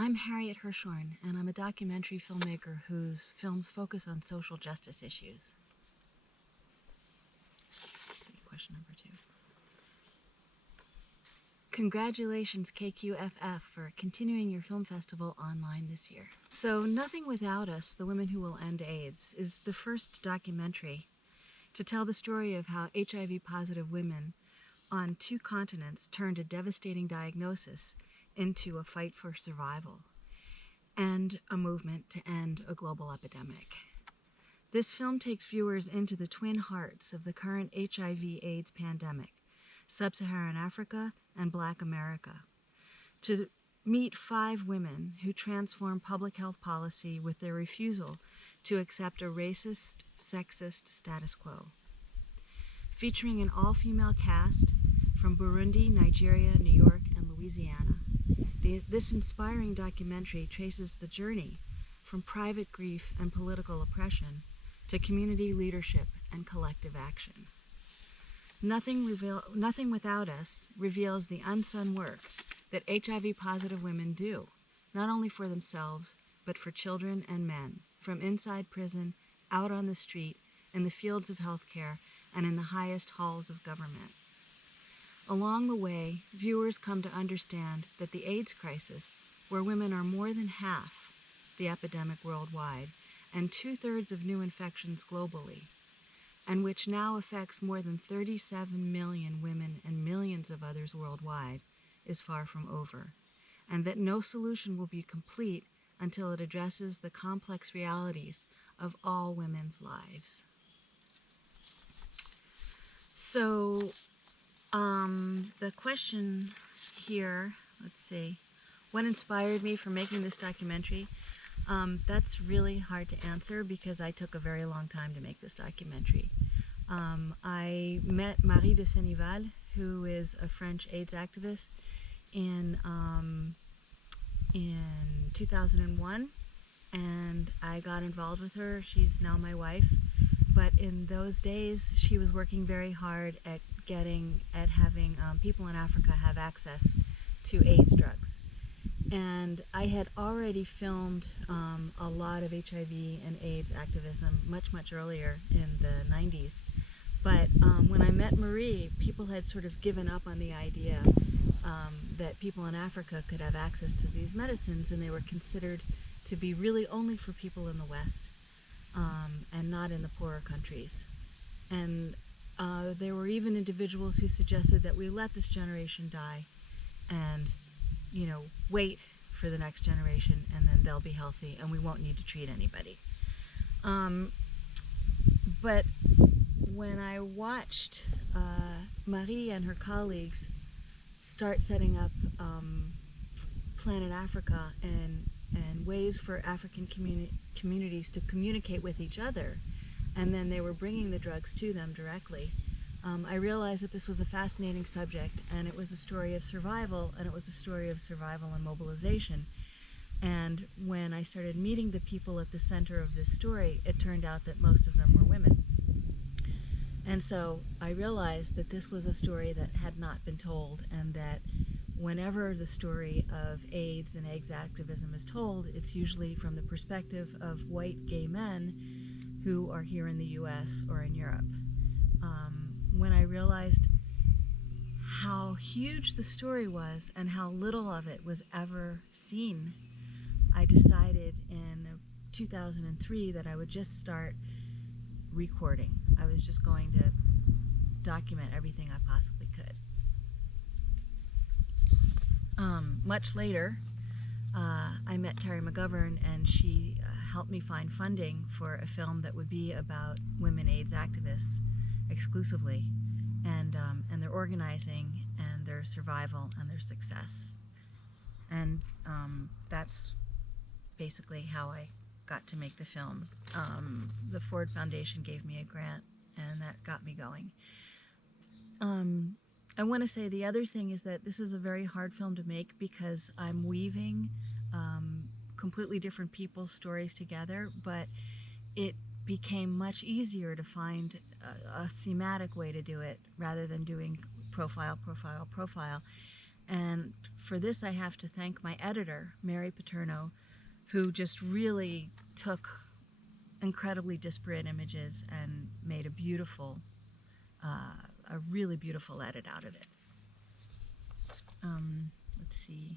I'm Harriet Hirshorn, and I'm a documentary filmmaker whose films focus on social justice issues. Let's see, question number 2. Congratulations, KQFF, for continuing your film festival online this year. So, Nothing Without Us, The Women Who Will End AIDS, is the first documentary to tell the story of how HIV-positive women on 2 continents turned a devastating diagnosis into a fight for survival and a movement to end a global epidemic. This film takes viewers into the twin hearts of the current HIV/AIDS pandemic, Sub-Saharan Africa and Black America, to meet 5 women who transform public health policy with their refusal to accept a racist, sexist status quo. Featuring an all-female cast from Burundi, Nigeria, New York, and Louisiana, this inspiring documentary traces the journey from private grief and political oppression to community leadership and collective action. Nothing Without Us reveals the unsung work that HIV-positive women do, not only for themselves, but for children and men, from inside prison, out on the street, in the fields of healthcare, and in the highest halls of government. Along the way, viewers come to understand that the AIDS crisis, where women are more than half the epidemic worldwide and 2/3 of new infections globally, and which now affects more than 37 million women and millions of others worldwide, is far from over, and that no solution will be complete until it addresses the complex realities of all women's lives. So, the question here, let's see, what inspired me for making this documentary? That's really hard to answer because I took a very long time to make this documentary. I met Marie de Senneval, who is a French AIDS activist, in 2001, and I got involved with her. She's now my wife. But in those days, she was working very hard at having people in Africa have access to AIDS drugs. And I had already filmed a lot of HIV and AIDS activism much earlier in the 90s. But when I met Marie, people had sort of given up on the idea that people in Africa could have access to these medicines, and they were considered to be really only for people in the West. And not in the poorer countries. And there were even individuals who suggested that we let this generation die and, wait for the next generation, and then they'll be healthy and we won't need to treat anybody. But when I watched Marie and her colleagues start setting up Planet Africa and ways for African communities to communicate with each other, and then they were bringing the drugs to them directly, I realized that this was a fascinating subject, and it was a story of survival, and it was a story of survival and mobilization. And when I started meeting the people at the center of this story, it turned out that most of them were women. And so I realized that this was a story that had not been told, and that whenever the story of AIDS and AIDS activism is told, it's usually from the perspective of white gay men who are here in the US or in Europe. When I realized how huge the story was and how little of it was ever seen, I decided in 2003 that I would just start recording. I was just going to document everything I possibly could. Much later, I met Terry McGovern, and she helped me find funding for a film that would be about women AIDS activists exclusively, and their organizing and their survival and their success. And that's basically how I got to make the film. The Ford Foundation gave me a grant, and that got me going. I want to say the other thing is that this is a very hard film to make because I'm weaving completely different people's stories together, but it became much easier to find a thematic way to do it rather than doing profile. And for this I have to thank my editor, Mary Paterno, who just really took incredibly disparate images and made a really beautiful edit out of it. Let's see.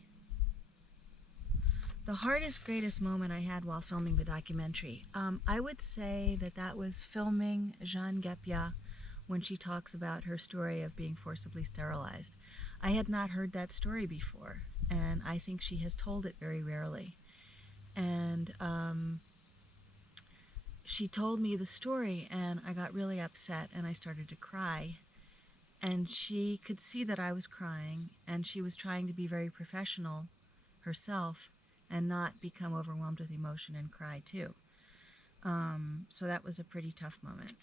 The hardest, greatest moment I had while filming the documentary, I would say that was filming Jeanne Gepia when she talks about her story of being forcibly sterilized. I had not heard that story before, and I think she has told it very rarely. And she told me the story, and I got really upset, and I started to cry. And she could see that I was crying, and she was trying to be very professional herself and not become overwhelmed with emotion and cry too. So that was a pretty tough moment.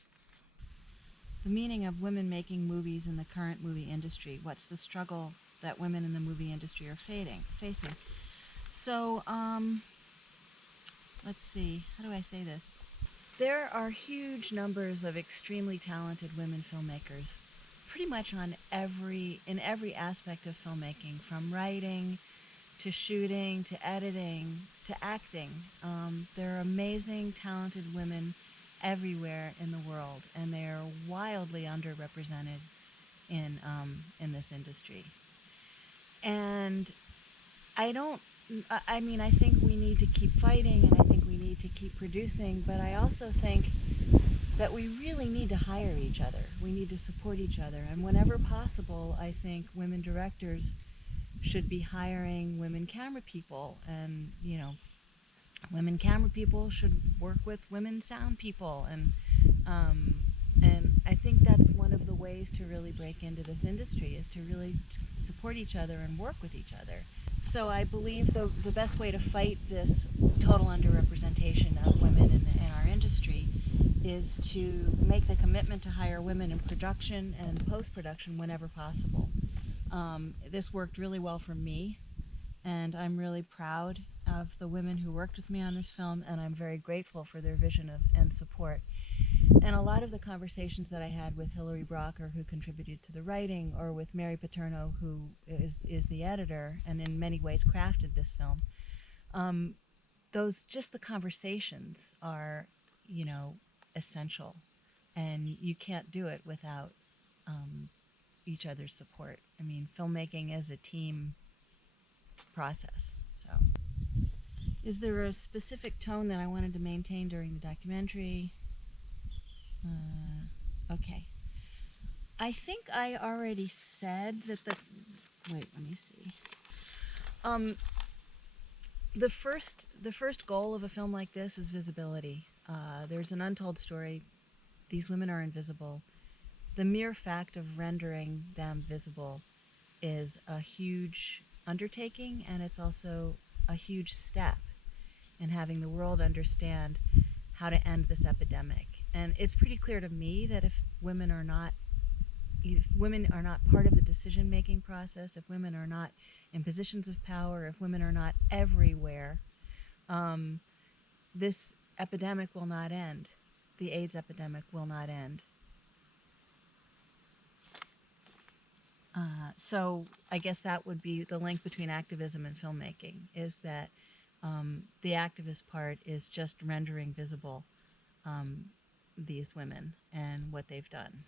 The meaning of women making movies in the current movie industry. What's the struggle that women in the movie industry are facing? So, let's see, how do I say this? There are huge numbers of extremely talented women filmmakers, pretty much in every aspect of filmmaking, from writing to shooting, to editing, to acting. There are amazing, talented women everywhere in the world, and they are wildly underrepresented in this industry. And I think we need to keep fighting, and I think we need to keep producing, but I also think that we really need to hire each other. We need to support each other, and whenever possible, I think women directors should be hiring women camera people, and women camera people should work with women sound people, and I think that's one of the ways to really break into this industry, is to really support each other and work with each other. So I believe the best way to fight this total underrepresentation of women in our industry is to make the commitment to hire women in production and post-production whenever possible. This worked really well for me, and I'm really proud of the women who worked with me on this film, and I'm very grateful for their vision and support. And a lot of the conversations that I had with Hilary Brocker, who contributed to the writing, or with Mary Paterno, who is the editor and in many ways crafted this film, the conversations are, essential, and you can't do it without each other's support. I mean, filmmaking is a team process. So, is there a specific tone that I wanted to maintain during the documentary? Okay. I think I already said that wait, let me see. The first goal of a film like this is visibility. There's an untold story. These women are invisible. The mere fact of rendering them visible is a huge undertaking, and it's also a huge step in having the world understand how to end this epidemic. And it's pretty clear to me that if women are not part of the decision-making process, if women are not in positions of power, if women are not everywhere, this epidemic will not end. The AIDS epidemic will not end. So I guess that would be the link between activism and filmmaking, is that the activist part is just rendering visible these women and what they've done.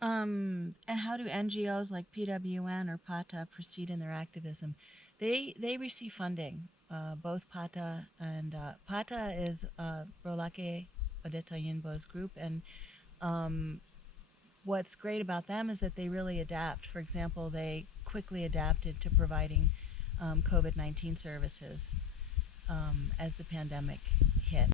And how do NGOs like PWN or PATA proceed in their activism? They receive funding, both PATA and PATA is Rolake Odetayinbo's group, and what's great about them is that they really adapt. For example, they quickly adapted to providing COVID-19 services as the pandemic hit.